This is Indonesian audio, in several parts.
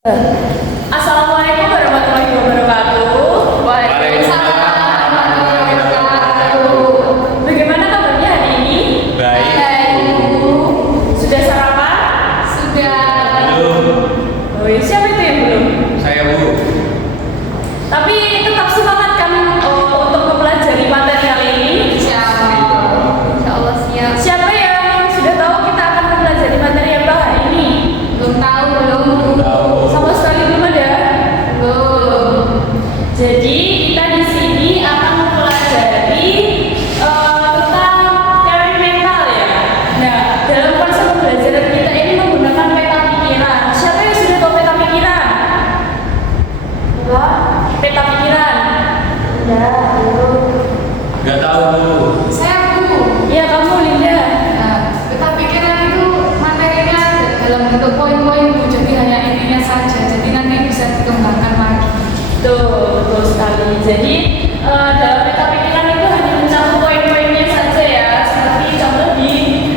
Assalamualaikum warahmatullahi wabarakatuh. Waalaikumsalam warahmatullahi wabarakatuh. Bagaimana kabarnya hari ini? Baik. Sudah sarapan? Sudah. Belum. Oh ya, siapa itu yang belum? Saya Bu. Tapi tetap semangat kan untuk mempelajari materi kali ini? Insyaallah siap. Siapa yang sudah tahu kita akan mempelajari materi apa hari ini? Belum tahu. Sama sekali belum ada. Belum. Jadi kita di sini akan mempelajari tentang teori mental ya. Nah, dalam konsep pembelajaran kita ini menggunakan peta pikiran. Siapa yang sudah tahu peta pikiran? Enggak. Peta pikiran. Enggak, belum. Gak tahu Bu. Saya Bu. Iya, kamu Linda. Nah, peta pikiran itu materinya dalam bentuk poin-poin Bu. Jadi hanya intinya saja. Jadi nanti bisa dikembangkan lagi. Betul sekali. Jadi dalam peta pikiran itu hanya mencakup poin-poinnya saja ya. Seperti contoh di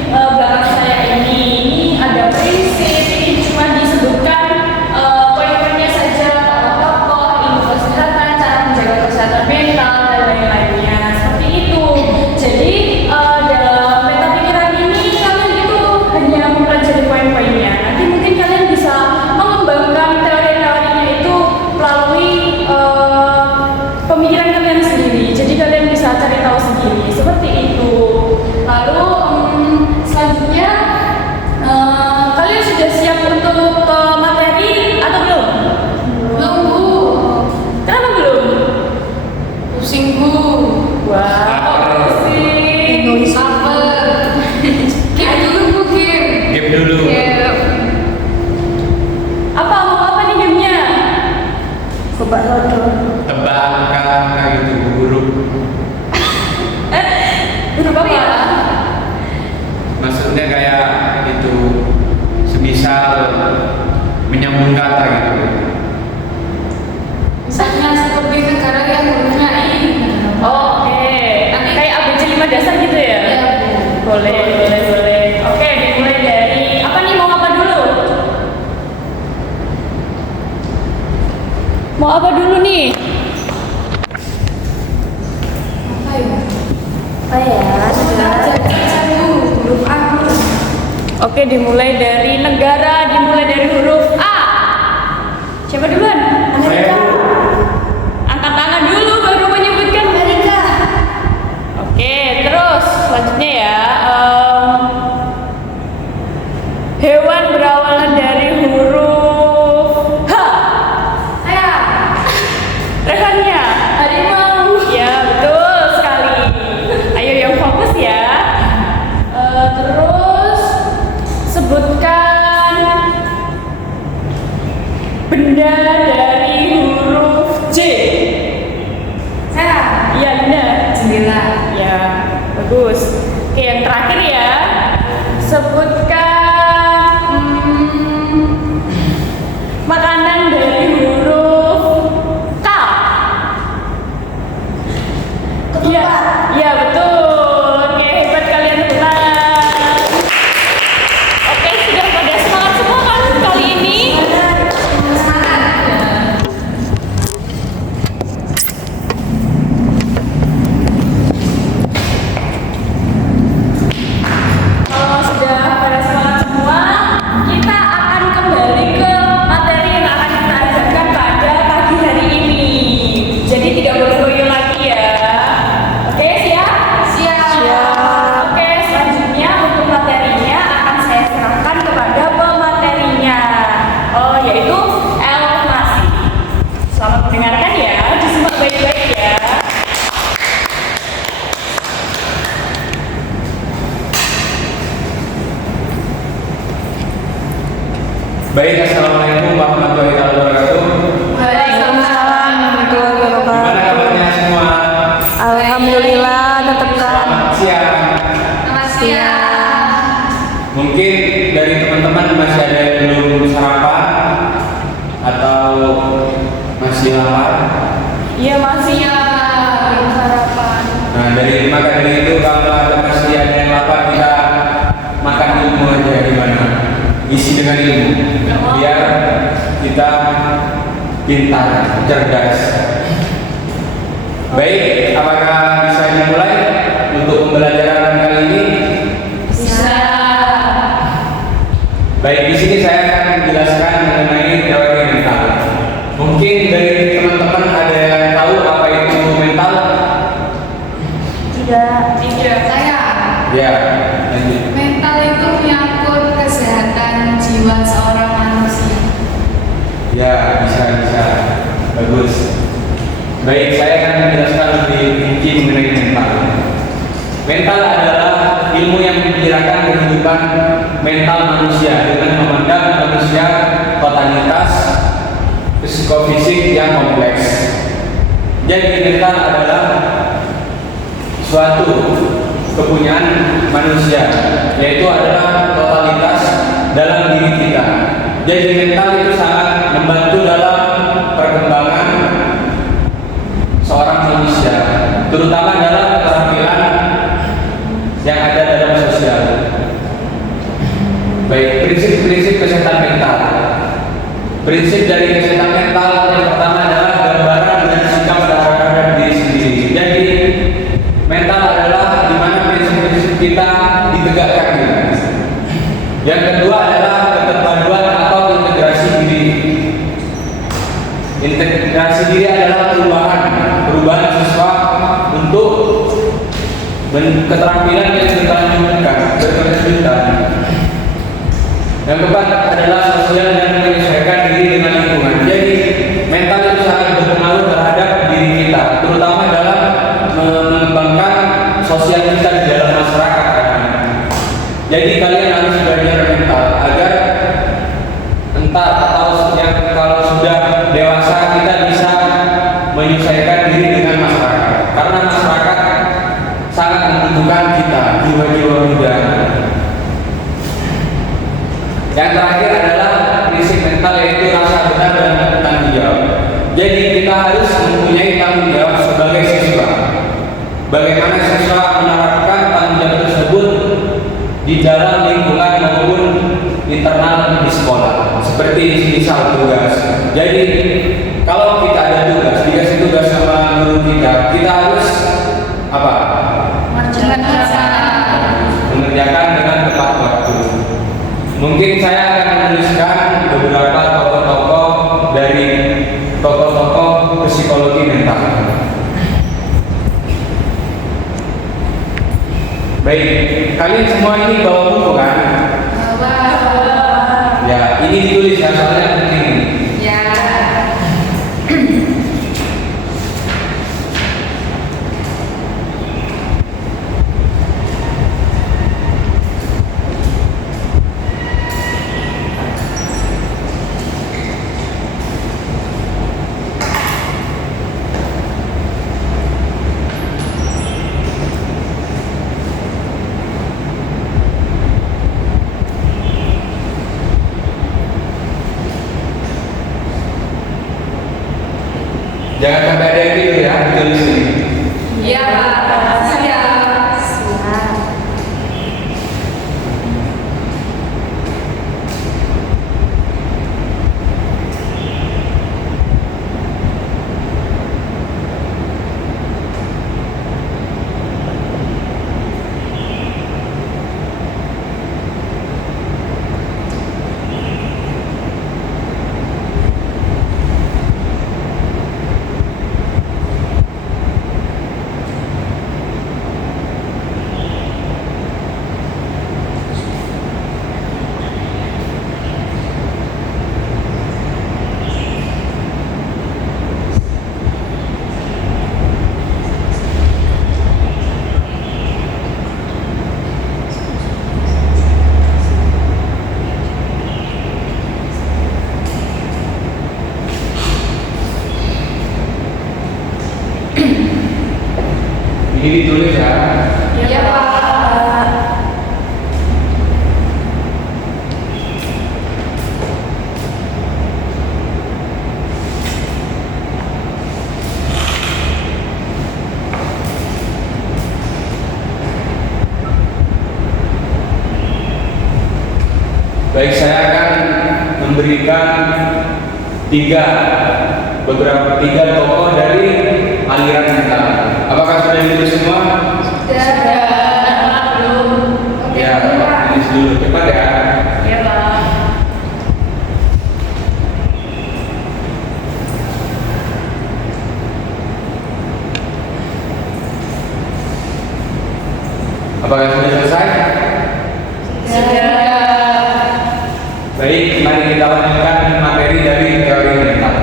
belakang saya ini ada prinsip, ini cuma disebutkan poin-poinnya saja, tokoh, ilmu kesehatan, cara menjaga kesehatan mental dan lain-lainnya. Seperti itu. Jadi dalam peta pikiran ini kalian itu hanya mempelajari poin-poinnya. Nanti mungkin kalian bisa mengembangkan teori-teorinya itu melalui pemikiran kalian sendiri. Jadi kalian bisa cari tahu sendiri seperti itu. Lalu selanjutnya kalian sudah siap untuk ke materi atau belum? Belum Bu. Kenapa belum? Pusing Bu. Wah, pusing. Sabar. Game dulu Bu, game. Game dulu. Game. Apa mau apa nih gamenya? Coba Tebak angka itu huruf. Huruf apa ya? Maksudnya kayak itu semisal menyambung kata gitu. Misalnya seperti negara yang hurufnya I. Oke. Kayak ABC 5 dasar gitu ya? Iya, Bu. Boleh. Oke, dimulai dari apa nih, mau apa dulu? Mau apa dulu nih? Apa ya? Apa ya? Huruf A. Oke, dimulai dari negara, dimulai dari huruf A. Siapa duluan? Saya Bu. Angkat tangan dulu baru menyebutkan Amerika. Oke, terus selanjutnya ya. Hewan berawalan dari huruf H. Saya. Rekannya harimau. Ya, betul sekali. Ayo yang fokus ya. Terus sebutkan benda dari huruf J. Saya. Iya, benar. Jendela. Ya, bagus. Oke, yang terakhir ya. Sebutkan makanan dari huruf K. Iya, iya betul. Oke, hebat kalian teman. Oke, sudah pada semangat semua kan kali ini? Kalau sudah pada semangat semua, kita akan kembali ke materi yang akan kita ajarkan pada pagi hari ini. Jadi tidak boleh loyo lagi ya. Oke, siap? Siap. Oke, selanjutnya untuk materinya akan saya serahkan kepada pematerinya. Yaitu Elmasi. Selamat mendengarkan ya, disimak baik-baik ya. Baik, assalamualaikum warahmatullahi wabarakatuh. Waalaikumsalam warahmatullahi Gimana wabarakatuh. kabarnya semua? Alhamdulillah tetap Selamat siang. Selamat siang. Mungkin dari teman-teman masih ada yang belum sarapan atau masih lapar. Iya masih Iya. sarapan. Nah, dari maka dari itu kalau ada masih ada yang lapar, kita makan ilmu aja, gimana? Isi dengan ilmu biar kita kita pintar, cerdas. Baik, apakah bisa dimulai untuk pembelajaran kali ini? Bisa. Baik, di sini saya akan menjelaskan mengenai teori mental. Mungkin dari teman-teman ada yang tahu apa itu mental? Tidak. Tidak. Saya. Ya, lanjut. Mental itu menyangkut kesehatan jiwa seorang manusia. Ya, bisa. Bagus. Baik, saya akan menjelaskan lebih rinci mengenai mental. Mental adalah ilmu yang membicarakan kehidupan mental manusia dengan memandang manusia totalitas psikofisik yang kompleks. Jadi mental adalah suatu kepunyaan manusia, yaitu adalah totalitas dalam diri kita. Jadi mental itu sangat membantu dalam perkembangan seorang manusia, terutama dalam keterampilan yang ada dalam sosial. Baik, prinsip-prinsip kesehatan mental. Prinsip dari kesehatan mental yang pertama adalah gambaran dan sikap terhadap diri sendiri. Jadi mental adalah di mana prinsip-prinsip kita ditegakkan. Yang kedua adalah keterpaduan atau integrasi diri. Integrasi diri adalah perubahan siswa untuk keterampilan yang berkelanjutan. Yang keempat adalah sosial dan menyesuaikan diri dengan lingkungan. Jadi mental itu sangat berpengaruh terhadap diri kita, terutama dalam mengembangkan sosial kita di dalam masyarakat. Jadi kalian harus belajar mental agar entah atau yang kalau sudah dewasa kita bisa menyesuaikan diri dengan masyarakat, karena masyarakat sangat membutuhkan kita, jiwa-jiwa muda. Yang terakhir adalah prinsip mental, yaitu rasa benar dan tanggung jawab. Jadi kita harus mempunyai tanggung jawab sebagai siswa. Bagaimana siswa menerapkan tanggung jawab tersebut di dalam lingkungan maupun internal di sekolah, seperti misal tugas. Jadi kalau kita ada dikasih tugas sama guru kita harus apa? Mengerjakan dengan tepat waktu. Mungkin saya akan menuliskan beberapa tokoh-tokoh dari tokoh-tokoh psikologi mental. Baik, kalian semua ini bawa buku kan? Ya, ini ditulis ya, soalnya penting. Ya. Jangan sampai ada yang tidur ya, ditulis ini. Ya, siap. Ini ditulis ya. Ya, Pak. Baik, saya akan memberikan tiga tokoh dari aliran mental. Apakah sudah ditulis semua? Sudah. Belum. Oke, Ya, Pak. tulis dulu cepat ya. Iya, Pak. Apakah sudah selesai? Sudah. Baik, mari kita lanjutkan materi dari teori mental.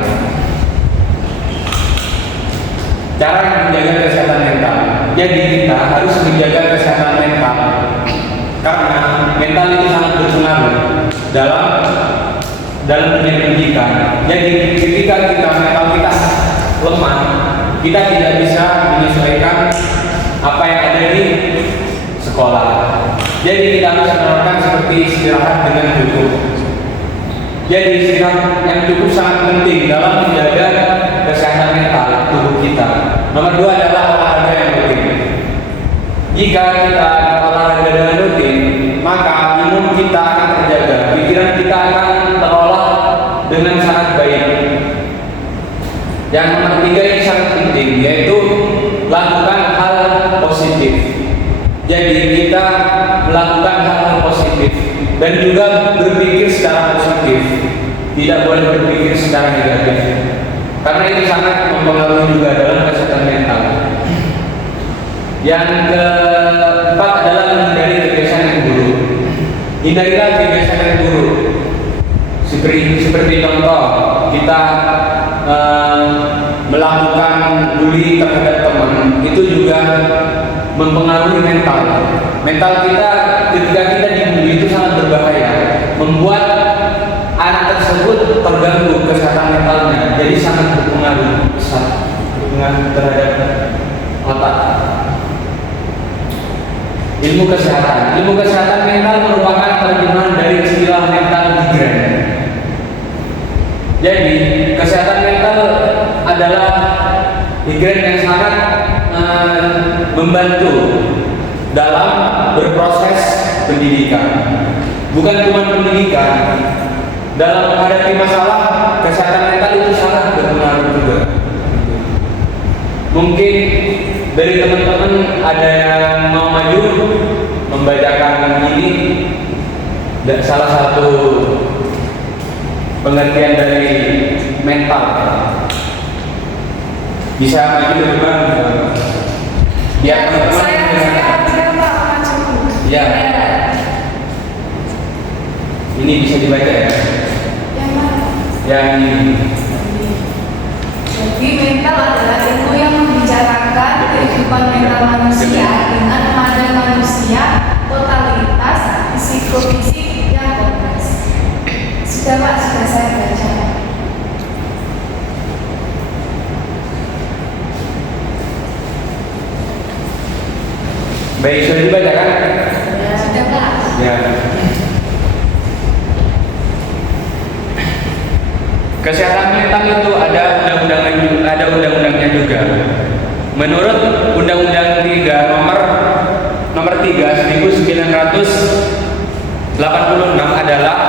Cara menjaga kesehatan mental. Jadi kita harus menjaga kesehatan mental karena mental itu sangat berpengaruh dalam dunia pendidikan. Jadi ketika mental kita lemah, kita tidak bisa menyesuaikan apa yang ada di sekolah. Jadi kita harus melakukan seperti istirahat dengan cukup. Jadi istirahat yang cukup sangat penting dalam menjaga kesehatan mental tubuh kita. Nomor 2 adalah olahraga yang rutin. Jika kita olahraga dengan rutin, maka imun kita akan terjaga, pikiran kita akan terolah dengan sangat baik. Yang nomor 3 ini sangat penting, yaitu lakukan hal positif. Jadi kita melakukan hal-hal positif dan juga berpikir secara positif, tidak boleh berpikir secara negatif, karena itu sangat mempengaruhi juga dalam kesehatan mental. Yang keempat adalah menghindari kebiasaan yang buruk. Hindarilah kebiasaan yang buruk. Seperti contoh, kita melakukan bully terhadap teman, itu juga mempengaruhi mental. Mental kita ketika kita dibully itu sangat berbahaya, membuat anak tersebut terganggu kesehatan mentalnya, jadi sangat berpengaruh besar terhadap otak. Ilmu kesehatan mental merupakan terjemahan dari istilah mental migran. Jadi kesehatan mental adalah migran yang sangat membantu dalam berproses pendidikan. Bukan cuma pendidikan, dalam menghadapi masalah kesehatan mental itu sangat berpengaruh juga. Mungkin dari teman-teman ada yang mau maju membacakan ini, dan salah satu pengertian dari mental. Bisa maju ke depan, biar teman-teman Saya Pak maju. ya. Ini bisa dibaca ya. Yang mana? Yang ini. Jadi mental adalah ilmu yang membicarakan kehidupan mental manusia dengan memandang manusia totalitas psikofisik yang kompleks. Sudah Pak, sudah saya baca. Baik, sudah dibaca kan? Sudah Pak. Ya. Kesehatan mental itu ada undang-undangnya juga. Menurut Undang-Undang 3 nomor 3 1986 adalah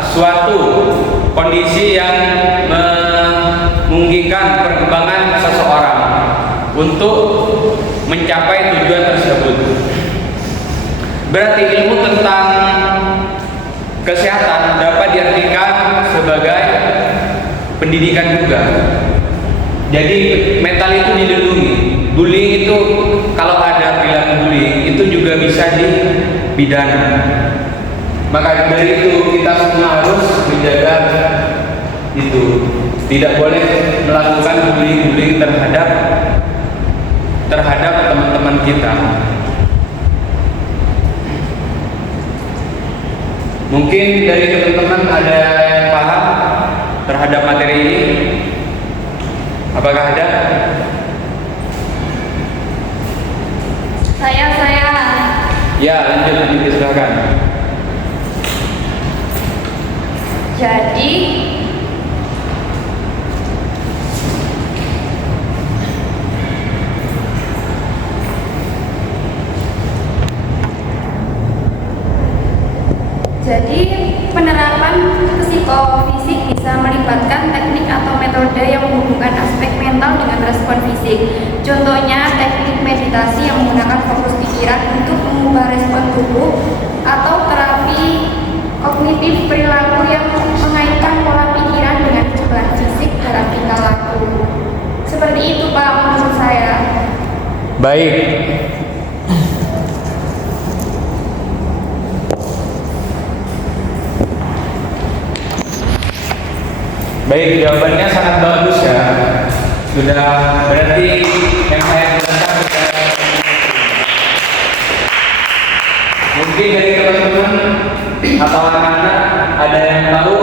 suatu kondisi yang memungkinkan perkembangan seseorang untuk mencapai tujuan tersebut. Berarti ilmu tentang kesehatan dapat diartikan sebagai pendidikan juga. Jadi mental itu dilindungi. Bullying itu kalau ada perilaku bullying itu juga bisa dipidana. Maka dari itu kita semua harus menjaga itu. Tidak boleh melakukan bullying terhadap teman-teman kita. Mungkin dari teman-teman ada yang paham terhadap materi ini? Apakah ada? Saya. Ya, lanjut silakan. Jadi penerapan psikofisik bisa melibatkan teknik atau metode yang menghubungkan aspek mental dengan respon fisik. Contohnya teknik meditasi yang menggunakan fokus pikiran untuk mengubah respon tubuh, atau terapi kognitif perilaku yang mengaitkan pola pikiran dengan perubahan fisik dalam tingkah laku. Seperti itu Pak menurut saya. Baik. Baik, jawabannya sangat bagus ya. Sudah berarti yang saya dengar sudah. Mungkin dari teman-teman atau anak-anak ada yang tahu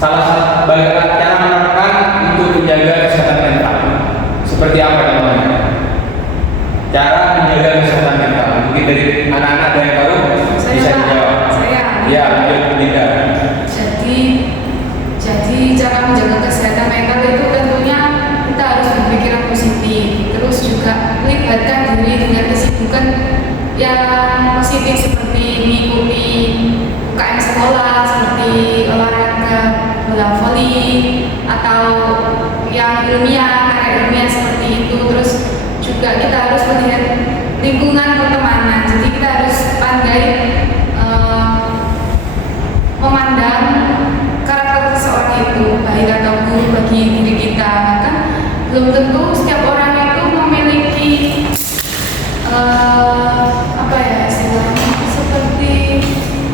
salah satu bagaimana cara menerapkan untuk menjaga kesehatan mental. Seperti apa teman-teman? Cara menjaga kesehatan mental. Mungkin dari anak-anak ada yang tahu? Bisa dijawab. Ya, lanjut Dinda. Jadi cara menjaga kesehatan mental itu tentunya kita harus berpikiran positif, terus juga melibatkan diri dengan kesibukan yang positif seperti mengikuti UKM sekolah, seperti olahraga bola voli, atau yang ilmiah, karya ilmiah seperti itu. Terus juga kita harus melihat lingkungan pertemanan, jadi kita harus pandai memandang karakter seseorang itu baik atau buruk bagi diri kita. Kan belum tentu setiap orang itu memiliki apa ya istilahnya, seperti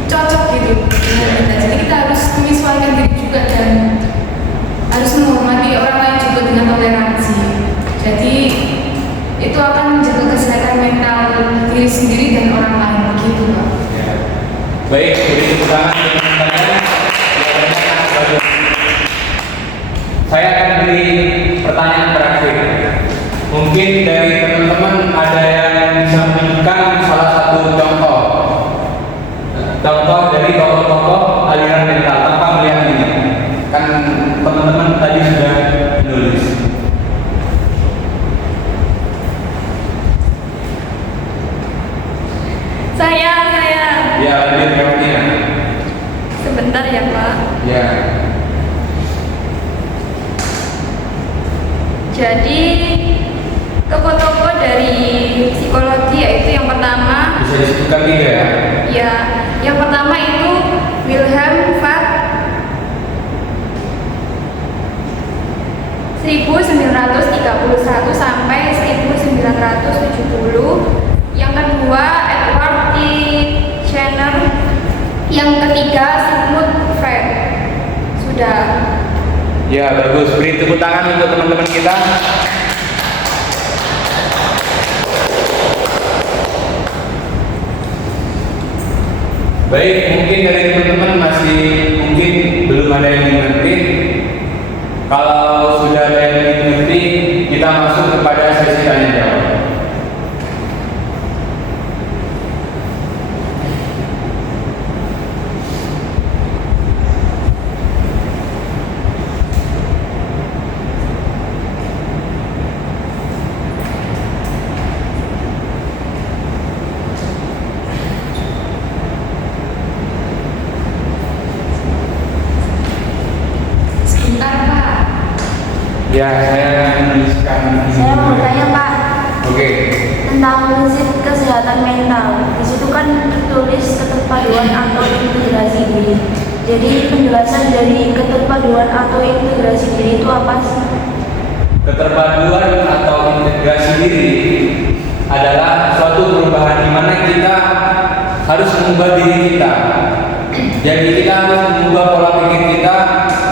cocok gitu dengan kita. Jadi kita harus menyesuaikan diri juga dan harus menghormati orang lain juga dengan toleransi. Jadi itu akan menjaga kesehatan mental diri sendiri dan orang lain, begitu Pak. Ya. Baik, beri tepuk tangan untuk kalian. Saya akan beri pertanyaan terakhir. Mungkin dari teman-teman ada yang bisa menunjukkan salah satu contoh dari tokoh-tokoh aliran mental tanpa melihat ini. Kan teman-teman tadi sudah menulis. Saya. Ya, lanjut jawabnya. Sebentar ya Pak. Ya. Jadi tokoh-tokoh dari psikologi yaitu yang pertama, Bisa disebutkan 3 ya? ya, yang pertama itu Wilhelm Wundt 1931 sampai 1970. Yang kedua Edward T. Jenner. Yang ketiga Sigmund Freud. Sudah. Ya, bagus. Beri tepuk tangan untuk teman-teman kita. Baik, mungkin dari teman-teman masih mungkin belum ada yang mengerti. Kalau sudah ada yang mengerti, kita masuk kepada sesi tanya jawab. Ya, saya akan menuliskan. Saya mau tanya Pak Oke. tentang prinsip kesehatan mental. Di situ kan tertulis keterpaduan atau integrasi diri. Jadi penjelasan dari keterpaduan atau integrasi diri itu apa sih? Keterpaduan atau integrasi diri adalah suatu perubahan di mana kita harus mengubah diri kita. Jadi kita harus mengubah pola pikir kita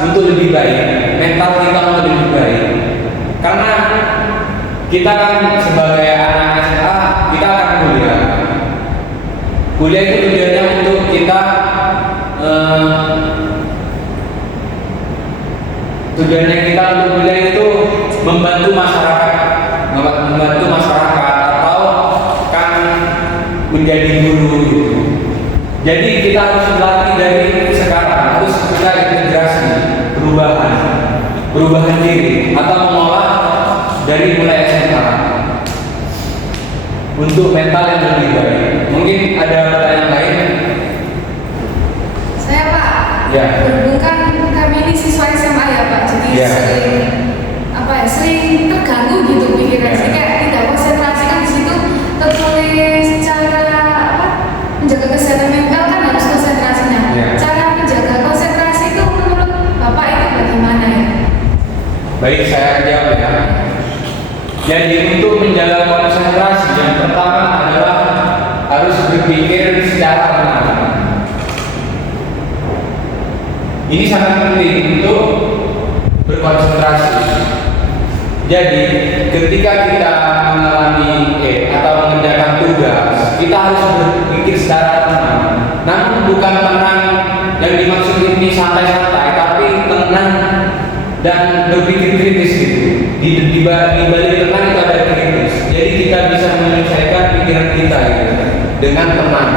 untuk lebih baik, mental kita untuk lebih baik. Karena kita kan sebagai anak SMA, kita akan kuliah. Kuliah itu tujuannya untuk kita untuk kuliah itu membantu masyarakat atau kan menjadi guru gitu. Jadi kita harus melatih dari sekarang, harus kita integrasi perubahan diri atau mengolah dari mulai SMA untuk mental yang lebih baik. Mungkin ada pertanyaan lain? Saya Pak, Ya. berhubung kan kami ini siswa SMA ya Pak, jadi Iya. sering terganggu gitu pikiran, Iya. kayak tidak konsentrasi kan di situ tertulis cara menjaga kesehatan mental kan harus konsentrasinya. Iya. Cara menjaga konsentrasi itu menurut Bapak itu bagaimana ya? Baik, saya jawab ya. Jadi untuk menjaga konsentrasi yang pertama adalah harus berpikir secara tenang. Ini sangat penting untuk berkonsentrasi. Jadi ketika kita mengalami atau mengerjakan tugas, kita harus berpikir secara tenang. Namun bukan tenang yang dimaksud ini santai-santai, tapi tenang dan berpikir kritis gitu. Di balik tenang itu ada kritis. Jadi kita bisa menyelesaikan pikiran kita gitu, dengan tenang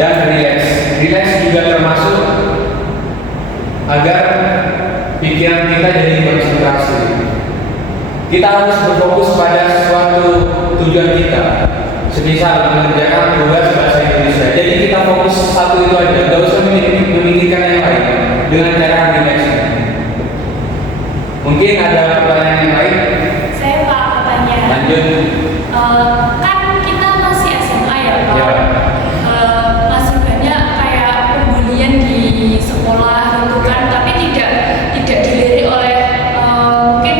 dan rileks. Rileks juga termasuk agar pikiran kita jadi konsentrasi. Kita harus berfokus pada suatu tujuan kita. Semisal mengerjakan tugas bahasa Indonesia. Jadi kita fokus satu itu aja, gak usah memikirkan yang lain dengan cara rileks. Mungkin ada pertanyaan yang lain? Saya Pak tanya. Lanjut. Kan kita masih SMA ya Pak. Ya. Masih banyak kayak pembulian di sekolah gitu kan, tapi tidak dilirik oleh mungkin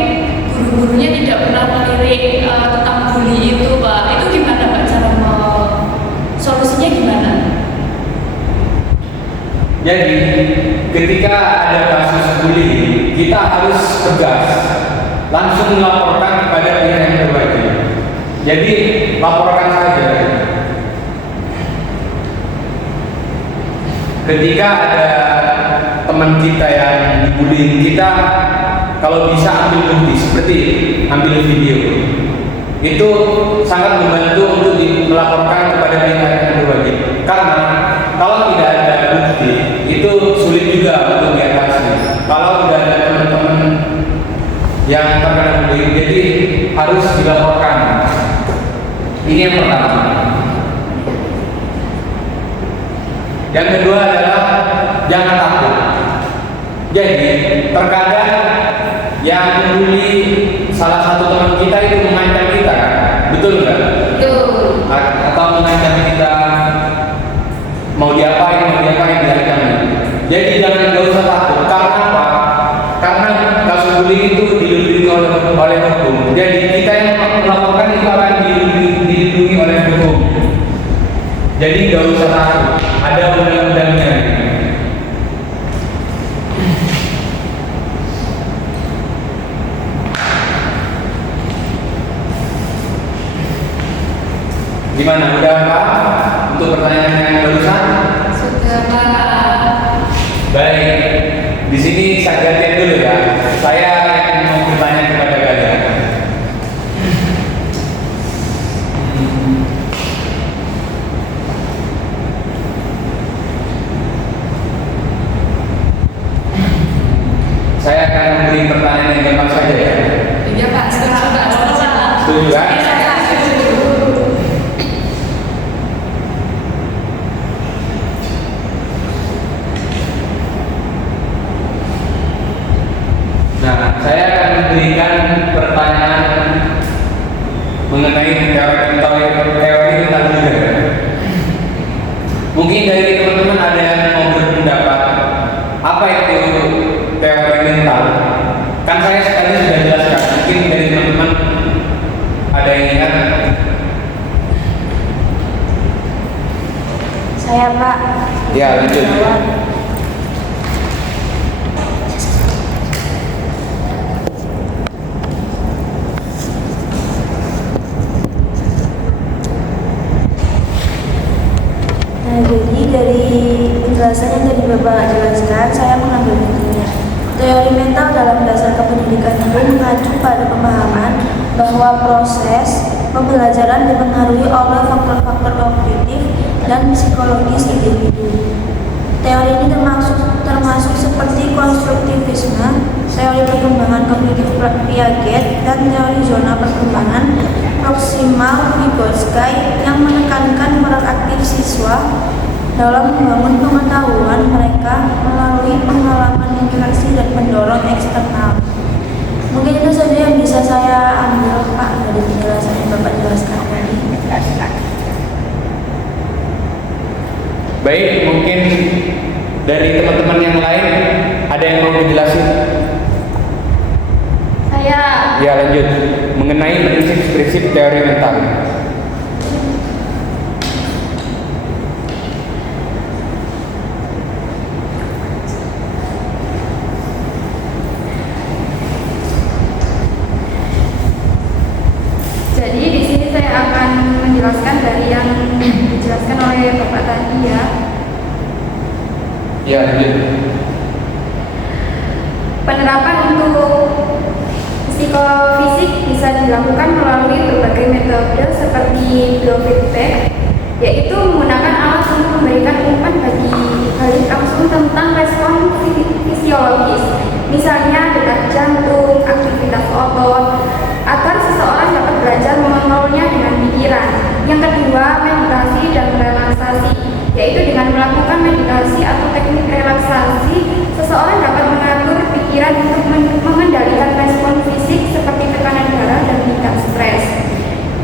guru-gurunya tidak pernah melirik tentang bully itu Pak. Itu gimana Pak cara solusinya gimana? Jadi ketika ada kasus bullying, kita harus tegas, langsung melaporkan kepada pihak yang berwajib. Jadi laporkan saja. Ketika ada teman kita yang dibullying, kita kalau bisa ambil bukti, seperti ambil video. Itu sangat membantu untuk melaporkan kepada pihak yang berwajib. Karena kalau tidak ada bukti, itu sulit juga untuk diatasi. Kalau tidak ada teman-teman yang terkena bullying, jadi harus dilaporkan. Ini yang pertama. Yang kedua adalah jangan takut. Jadi terkadang yang membuli salah satu teman kita itu mengancam kita, kan? Betul nggak? Betul. Atau mengancam kita mau diapain diancam. Jadi jangan, gak usah takut. Karena apa? Karena kasus bullying itu dilindungi oleh hukum. Jadi kita yang melaporkan itu akan dilindungi oleh hukum. Jadi gak usah takut. Ada undang-undangnya. Gimana? Udah Pak? Untuk pertanyaan yang barusan? Sudah Pak. Baik. Di sini saya gantian dulu ya. Saya yang mau bertanya kepada kalian. Saya akan memberi pertanyaan yang gampang saja ya. Iya Pak, setuju Pak. Setuju kan? Nah, saya akan memberikan pertanyaan mengenai teori tentang gender. Mungkin dari teman-teman ada yang mau berpendapat apa itu teori mental? Kan saya tadi sudah jelaskan. Mungkin dari teman-teman ada yang ingat? Saya Pak. Ya, lanjut. Nah, jadi dari penjelasan yang tadi Bapak jelaskan, saya mengambil intinya. Teori mental dalam dasar kependidikan itu mengacu pada pemahaman bahwa proses pembelajaran dipengaruhi oleh faktor-faktor kognitif dan psikologis individu. Teori ini termasuk seperti konstruktivisme, teori perkembangan kognitif Piaget, dan teori zona perkembangan proksimal Vygotsky yang menekankan peran aktif siswa dalam membangun pengetahuan mereka melalui pengalaman interaksi dan pendorong eksternal. Mungkin itu saja yang bisa saya ambil Pak dari penjelasan yang Bapak jelaskan tadi. Baik, mungkin dari teman-teman yang lain ada yang mau dijelasin? Saya Ya, lanjut mengenai prinsip-prinsip teori mental. Jadi di sini saya akan menjelaskan dari yang dijelaskan oleh Bapak tadi ya. Ya, lanjut. Penerapan untuk psikofisik bisa dilakukan melalui berbagai metode seperti biofeedback, yaitu menggunakan alat untuk memberikan umpan balik langsung tentang respon fisiologis, misalnya detak jantung, aktivitas otot, agar seseorang dapat belajar mengontrolnya dengan pikiran. Yang kedua, meditasi dan relaksasi, yaitu dengan melakukan meditasi atau teknik relaksasi, seseorang dapat mengatur pikiran untuk mengendalikan respon fisik seperti tekanan darah dan tingkat stres.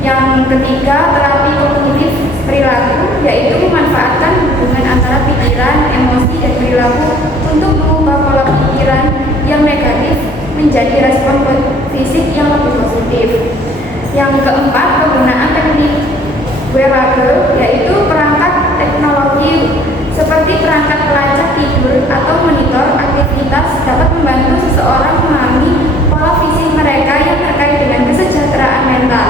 Yang ketiga, terapi kognitif perilaku, yaitu memanfaatkan hubungan antara pikiran, emosi, dan perilaku untuk mengubah pola pikiran yang negatif menjadi respon fisik yang lebih positif. Yang keempat, penggunaan teknik wearable, yaitu perangkat teknologi seperti perangkat pelacak tidur atau monitor aktivitas dapat membantu seseorang memahami pola fisik mereka yang terkait dengan kesejahteraan mental.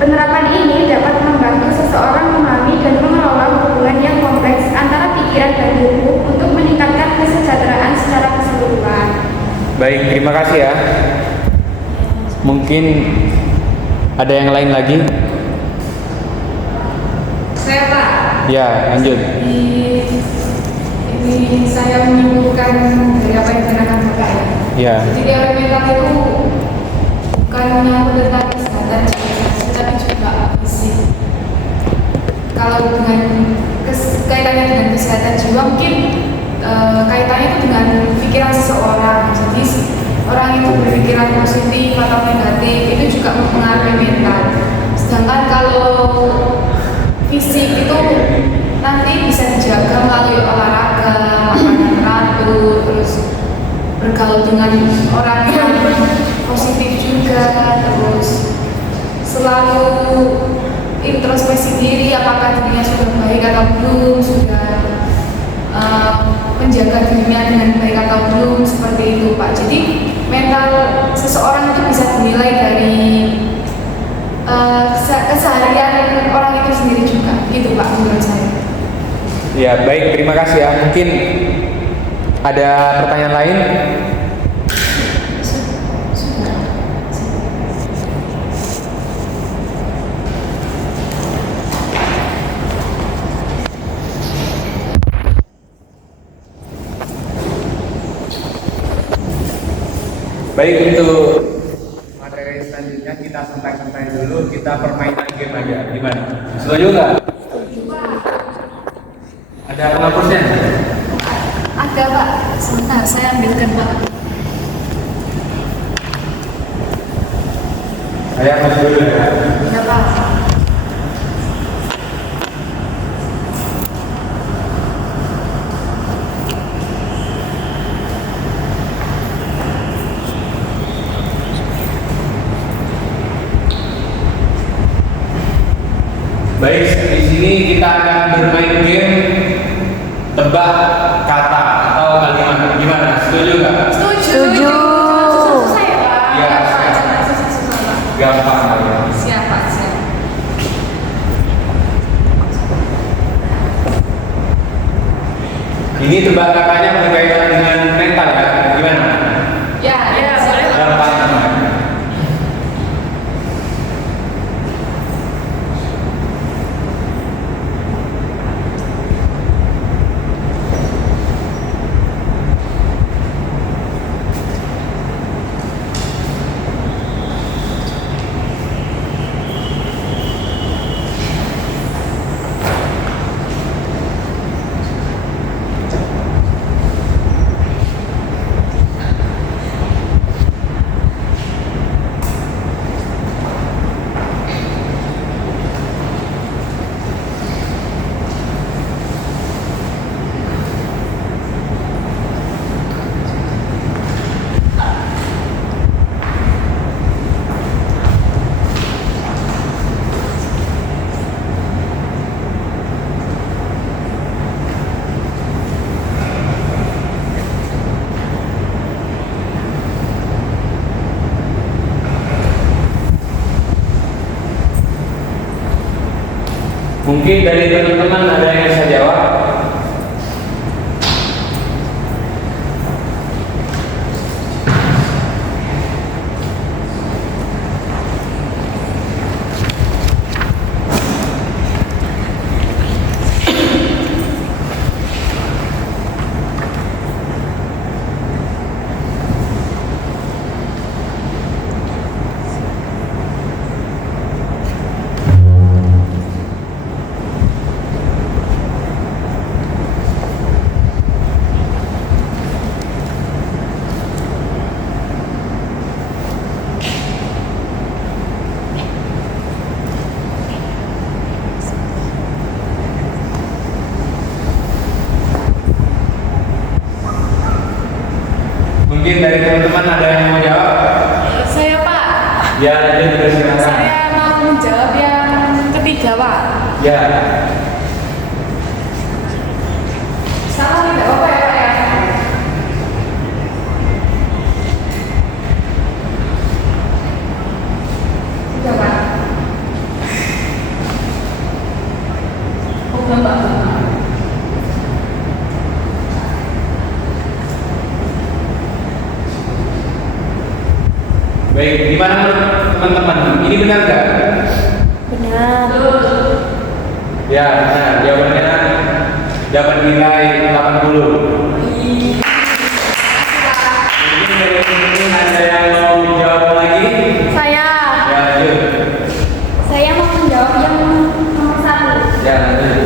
Penerapan ini dapat membantu seseorang memahami dan mengelola hubungan yang kompleks antara pikiran dan tubuh untuk meningkatkan kesejahteraan secara keseluruhan. Baik, terima kasih ya. Mungkin ada yang lain lagi? Saya Pak, Ya, lanjut. ini saya menyimpulkan dari apa yang dikatakan Bapak ya. Ya. Jadi teori mental itu bukan menyangkut tentang kesehatan jiwa, tapi juga fisik. Kalau dengan kaitannya dengan kesehatan jiwa, mungkin kaitannya itu dengan pikiran seseorang. Jadi orang itu berpikiran positif atau negatif itu juga mempengaruhi mental. Sedangkan kalau fisik itu nanti bisa dijaga melalui olahraga, makanan teratur, terus bergaul dengan orang yang positif juga, terus selalu introspeksi diri apakah dirinya sudah baik atau belum, sudah menjaga dirinya dengan baik atau belum, seperti itu Pak. Jadi mental seseorang itu bisa dinilai dari keseharian orang itu sendiri juga, gitu Pak menurut saya. Ya, baik, terima kasih ya. Mungkin ada pertanyaan lain? Baik, untuk materi selanjutnya kita santai-santai dulu, kita permainan game aja. Gimana? Setuju nggak? Ada penghapusnya? Ada Pak, sebentar saya ambilkan Pak. Saya masuk dulu ya. Ya Pak. Baik, di sini kita akan bermain game tebak kata atau kalimat. Gimana? Setuju nggak? Setuju. Susah-susah ya Pak. Iya, Pak, siap. jangan susah-susah Pak. Gampang ya. Siap Pak, siap. Ini tebak katanya berkaitan dengan mental ya. Gimana? Ya, boleh Pak. Gampang teman. Mungkin dari teman-teman ada yang bisa jawab? Mungkin dari teman-teman ada yang mau jawab? Saya Pak. Ya, lanjut silakan. Saya mau menjawab yang ketiga Pak. Ya, Salah tidak apa-apa ya Pak ya? Sudah Pak. Oh, Bapak. baik. Gimana menurut teman-teman? Ini benar nggak? Benar. Ya, benar. Jawabannya dapat nilai 80. Mungkin dari teman-teman ada yang mau jawab lagi? Saya Ya, lanjut. mau menjawab yang nomor 1. Ya, lanjut.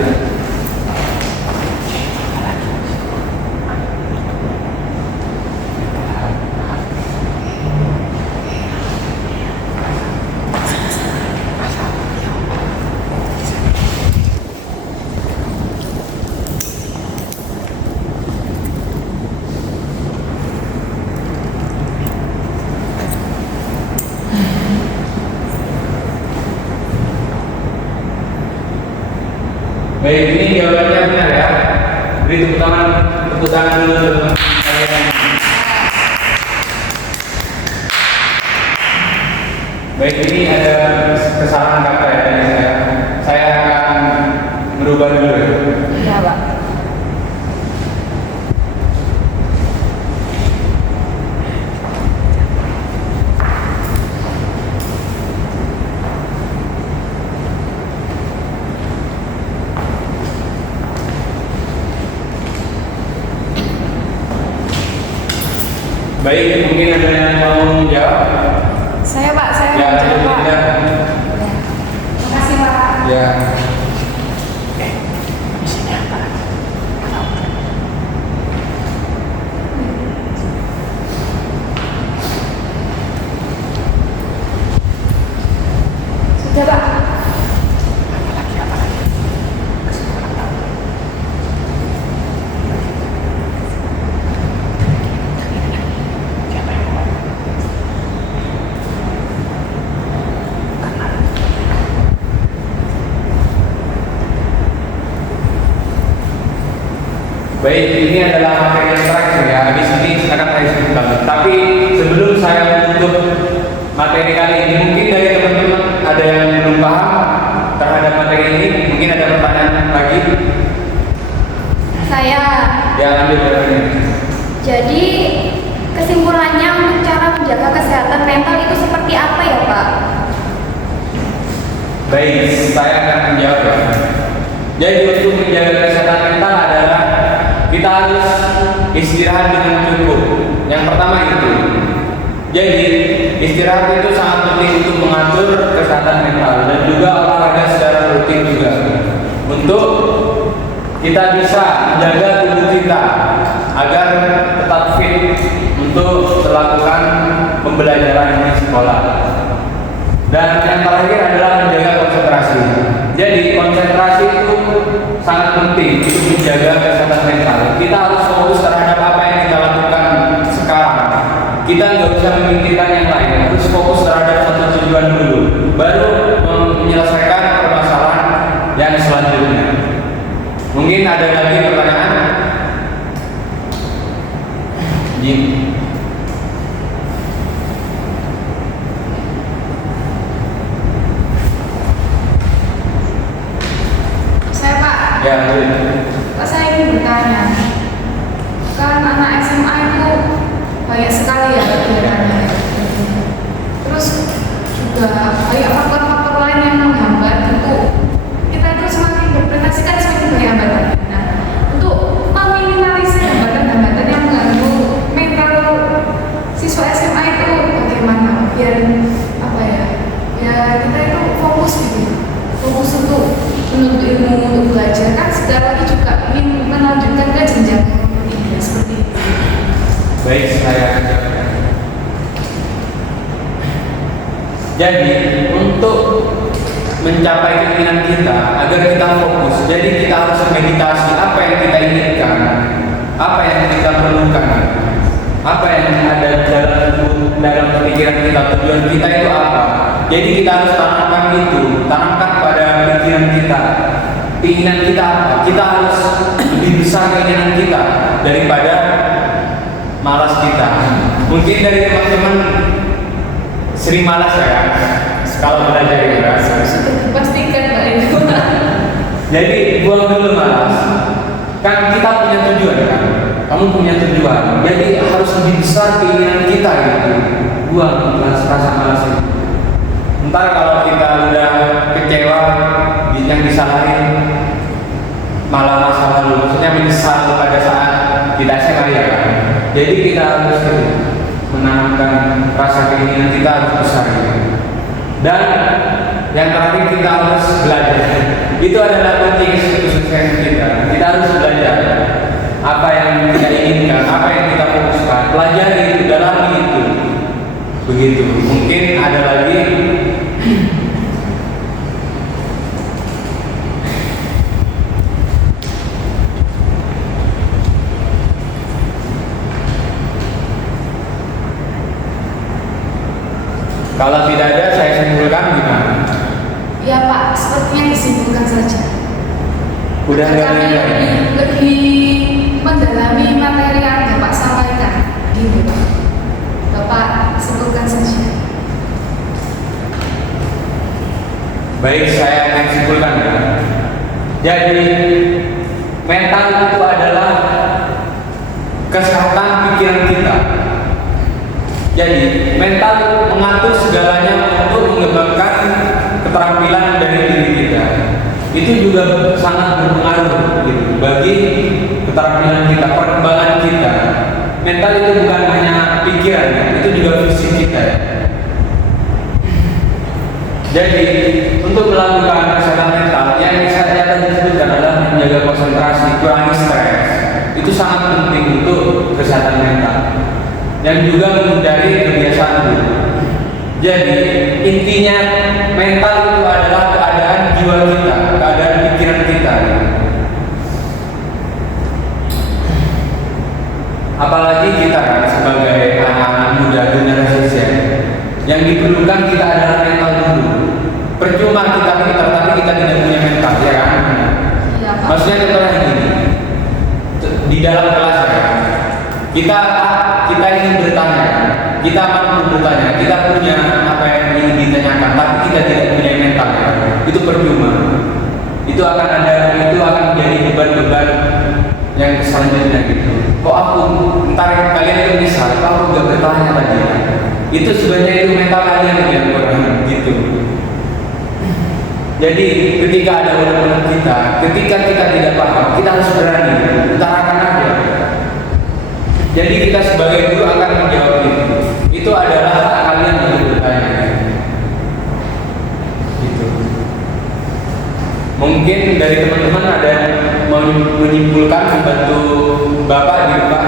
Baik, ini jawabannya benar ya. Beri tepuk tangan dulu teman-teman kalian. Baik, ini ada kesalahan kata ya dari saya. Saya akan merubah dulu ya. Ya Pak. Baik, mungkin ada yang mau jawab? Saya Pak, saya Ya, mau menjawab Pak. ya. Terima kasih Pak. Ya. Sudah Pak. Baik, ini adalah materi yang terakhir ya. Habis ini akan saya sebutkan. Tapi sebelum saya menutup materi kali ini, mungkin dari teman-teman ada yang belum paham terhadap materi ini. Mungkin ada pertanyaan lagi. Saya. Ya, lanjut jawabannya. Jadi kesimpulannya untuk cara menjaga kesehatan mental itu seperti apa ya Pak? Baik, saya akan menjawab ya. Jadi untuk menjaga kesehatan mental adalah kita harus istirahat dengan cukup. Yang pertama itu. Jadi istirahat itu sangat penting untuk mengatur kesehatan mental dan juga olahraga secara rutin juga. Untuk kita bisa menjaga tubuh kita agar tetap fit untuk melakukan pembelajaran di sekolah. Dan yang terakhir adalah menjaga konsentrasi. Jadi konsentrasi itu sangat penting untuk menjaga kesehatan mental. Kita harus fokus terhadap apa yang kita lakukan sekarang. Kita nggak bisa memikirkan yang lain. Harus fokus terhadap satu tujuan dulu, baru menyelesaikan permasalahan yang selanjutnya. Mungkin ada lagi pertanyaan? Jim. pikirannya. Terus juga kayak faktor-faktor lain yang menghambat untuk kita itu semakin berprestasi kan semakin banyak hambatan. Nah, untuk meminimalisir hambatan-hambatan yang mengganggu mental siswa SMA itu bagaimana biar apa ya? Biar kita itu fokus gitu, fokus untuk menuntut ilmu, untuk belajar kan sebentar lagi juga ingin melanjutkan ke jenjang pendidikan seperti itu. Baik, saya jadi untuk mencapai keinginan kita agar kita fokus, jadi kita harus meditasi apa yang kita inginkan, apa yang kita perlukan, apa yang ada dalam pikiran kita, tujuan kita itu apa. Jadi kita harus tanamkan itu, tanamkan pada pikiran kita, keinginan kita apa. Kita harus lebih besar keinginan kita daripada malas kita. Mungkin dari teman-teman sering malas ya kalau belajar itu kan. Sudah pastikan Pak itu. Jadi buang dulu malas. Kan kita punya tujuan kan. Kamu punya tujuan. Jadi harus lebih besar keinginan kita gitu. Buang rasa malas itu. Ntar kalau kita udah kecewa, yang disalahin malah masa lalu. Maksudnya menyesal pada saat kita SMA ya kan. Jadi kita harus menanamkan rasa keinginan kita harus besar gitu. Dan yang terakhir kita harus belajar. Itu adalah kunci kesuksesan kita. Kita harus belajar apa yang kita inginkan, apa yang kita fokuskan. Pelajari itu, dalami itu. Begitu. Mungkin ada lagi. Kalau tidak ada, saya simpulkan gimana? Ya Pak, sepertinya disimpulkan saja. Udah nggak Kami ada yang lain? lebih mendalami materi yang Bapak sampaikan, gitu Pak. Bapak simpulkan saja. Baik, saya akan simpulkan ya. Jadi mental itu adalah kesehatan pikiran kita. Jadi mental mengatur segalanya untuk mengembangkan keterampilan dari diri kita. Itu juga sangat berpengaruh gitu, bagi keterampilan kita, perkembangan kita. Mental itu bukan hanya pikiran, itu juga fisik kita. Jadi untuk melakukan kesehatan mental yang saya tadi sebutkan adalah menjaga konsentrasi, kurangi stres. Itu sangat penting untuk kesehatan mental. Dan juga menghindari kebiasaan buruk. Jadi intinya mental itu adalah keadaan jiwa kita, keadaan pikiran kita. Apalagi kita kan sebagai anak-anak muda generasi Z, yang diperlukan kita adalah mental dulu. Percuma kita pintar tapi kita tidak punya mental, ya kan? Iya Pak. Maksudnya contohnya gini, di dalam kelas ya, kita ingin bertanya, kita mampu bertanya, kita punya apa yang ingin ditanyakan, tapi kita tidak punya mental ya. Itu percuma. Itu akan menjadi beban-beban yang selanjutnya gitu. Kok aku ntar kalian itu misal, kok aku gak bertanya tadi ya? Itu sebenarnya itu mental kalian yang kurang gitu. Jadi ketika ada orang kita, ketika kita tidak paham, kita harus berani utarakan aja. Jadi kita sebagai guru akan menjawab itu. Itu adalah hak kalian untuk bertanya. Gitu. Mungkin dari teman-teman ada yang mau menyimpulkan, membantu Bapak di depan.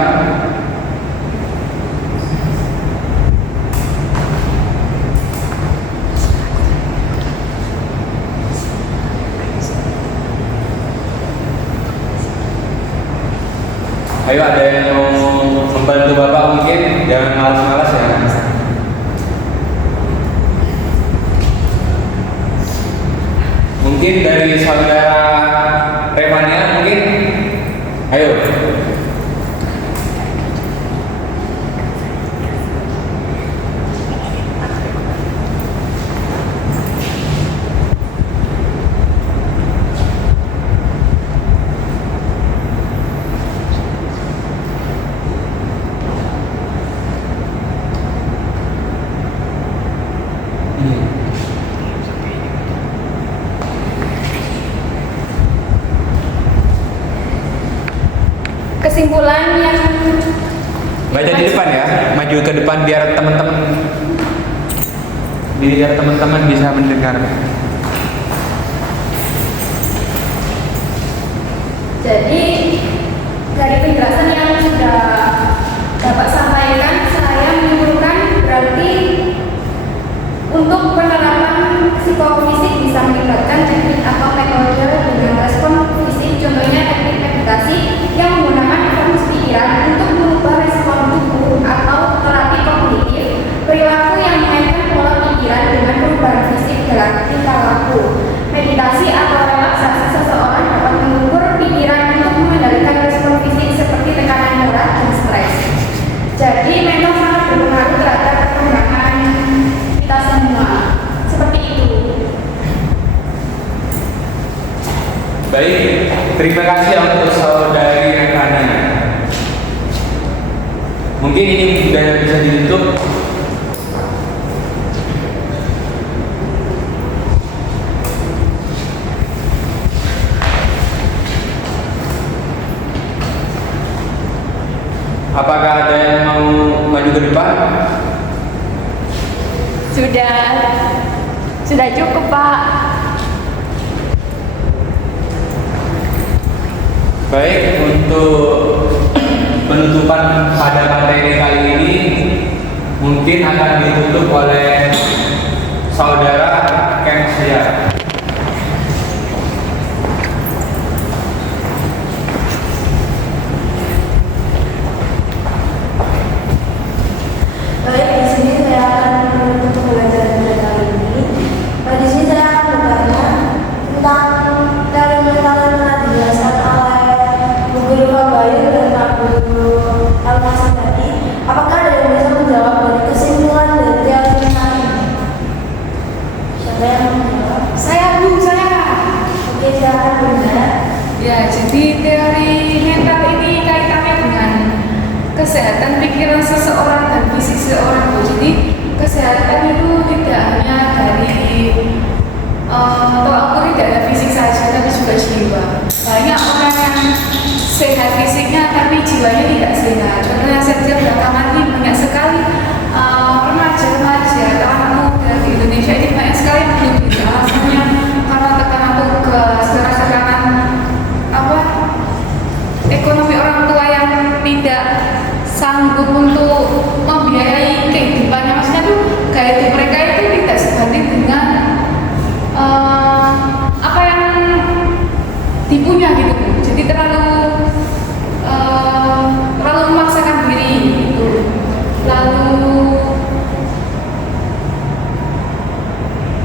Ayo, ada yang mau membantu Bapak, mungkin jangan malas-malas ya. Mungkin dari saudara Revania mungkin. Ayo. kesimpulan yang Baca di depan ya, maju ke depan biar teman-teman bisa mendengar. Jadi dari penjelasan yang sudah dapat sampaikan, saya menyimpulkan berarti untuk penerapan psikofisik bisa melibatkan teknik atau metode dengan respon fisik, contohnya teknik meditasi yang menggunakan fokus pikiran untuk mengubah respon tubuh atau terapi kognitif, perilaku yang mengaitkan pola pikiran dengan perubahan fisik dalam tingkah laku. Meditasi atau relaksasi seseorang dapat mengukur pikiran untuk mengendalikan respon fisik seperti tekanan darah dan stres. Jadi memang sangat berpengaruh terhadap perkembangan kita semua. Seperti itu. Baik, terima kasih untuk saudari Rekana. Mungkin ini sudah bisa ditutup. Apakah ada yang mau maju ke depan? Sudah cukup, Pak. Baik, untuk penutupan pada materi kali ini mungkin akan ditutup oleh saudara Kemsia. Baik, di sini saya akan menutup pembelajaran pada kali ini. Di sini saya akan bertanya tentang teori mental yang telah dijelaskan oleh Bu Guru Fabayu dan Pak Guru Almasih tadi. Apakah ada yang bisa menjawab dari kesimpulan dari teori mental ini? Siapa yang mau menjawab? Saya. Oke, silakan Bunda. Ya, jadi teori mental ini kaitannya dengan kesehatan pikiran seseorang dan fisik seseorang. Jadi kesehatan itu tidak hanya dari tolak ukur, tidak ada fisik saja tapi juga jiwa. Banyak orang yang sehat fisiknya tapi jiwanya tidak sehat. Contohnya saja belakangan ini banyak sekali remaja-remaja atau anak muda di Indonesia ini banyak sekali yang bunuh diri. Alasannya karena tekanan tugas, karena tekanan ekonomi orang tua yang tidak sanggup untuk membiayai kehidupannya. Maksudnya tuh gaya hidup mereka itu tidak sebanding dengan apa yang dipunya gitu. Jadi terlalu memaksakan diri gitu. Lalu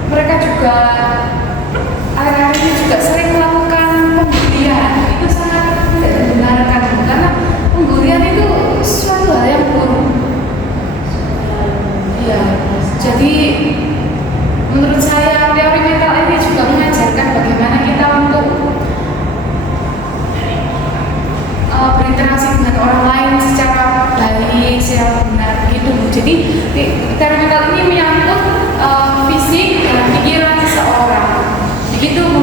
mereka juga akhir-akhir ini juga sering melakukan pembelian. Itu sangat tidak dibenarkan karena pembelian itu suatu hal yang buruk. Ya, jadi menurut saya teori mental ini juga mengajarkan bagaimana kita untuk berinteraksi dengan orang lain secara baik, secara benar gitu. Jadi teori mental ini menyangkut fisik dan pikiran seseorang. Begitu, Bu.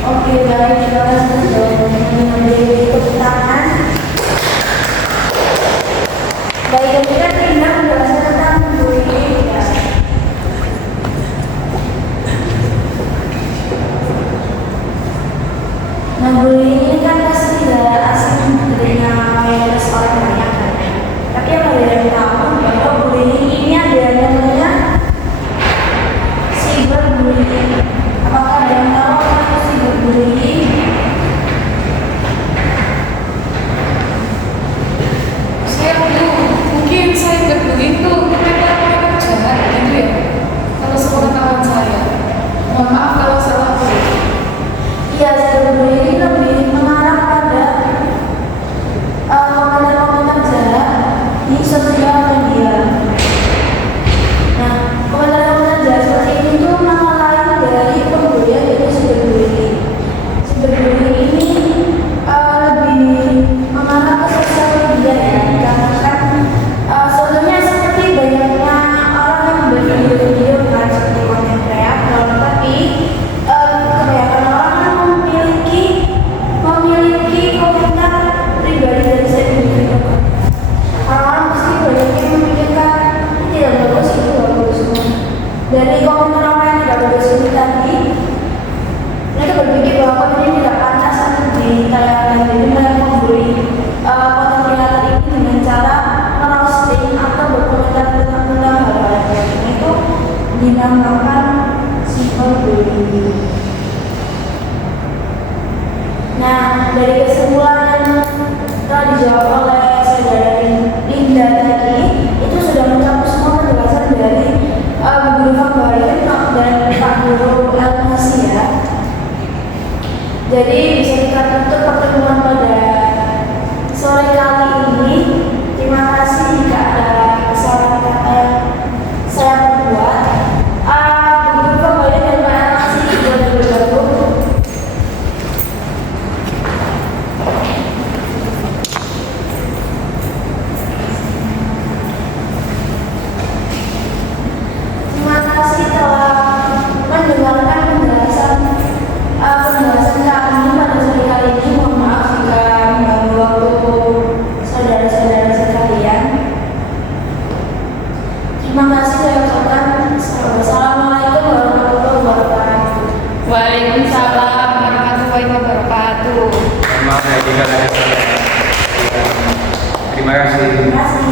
Oke, baik, terima kasih sudah memberi tepuk tangan. Baik, dan kita tindak menjelaskan tentang bullying ya. Nah, bullying ini kan pasti tidak asing dengan mayoritas orang banyak kan. Tapi yang ada yang tahu bahwa bullying ini ada yang namanya cyberbullying. Apakah ada yang tahu apa itu cyberbullying? Saya mungkin cyberbullying itu dari kesimpulan yang telah dijawab oleh saudara Linda tadi, itu sudah mencakup semua penjelasan dari Bu Guru Fanggarin dan Pak Guru Elmasi ya. Jadi bisa kita tutup pertemuan pada sore kali ini. Terima kasih jika ada kesalahan kata yang saya perbuat. Bu Guru Fanggarin dan Pak Elmasi boleh bergabung. Terima kasih telah mendengarkan penjelasan kami pada sore kali ini. Mohon maaf jika mengganggu waktu saudara-saudara sekalian. Terima kasih saya ucapkan. Wassalamualaikum warahmatullahi wabarakatuh. Waalaikumsalam warahmatullahi wabarakatuh. Terima kasih. Terima kasih.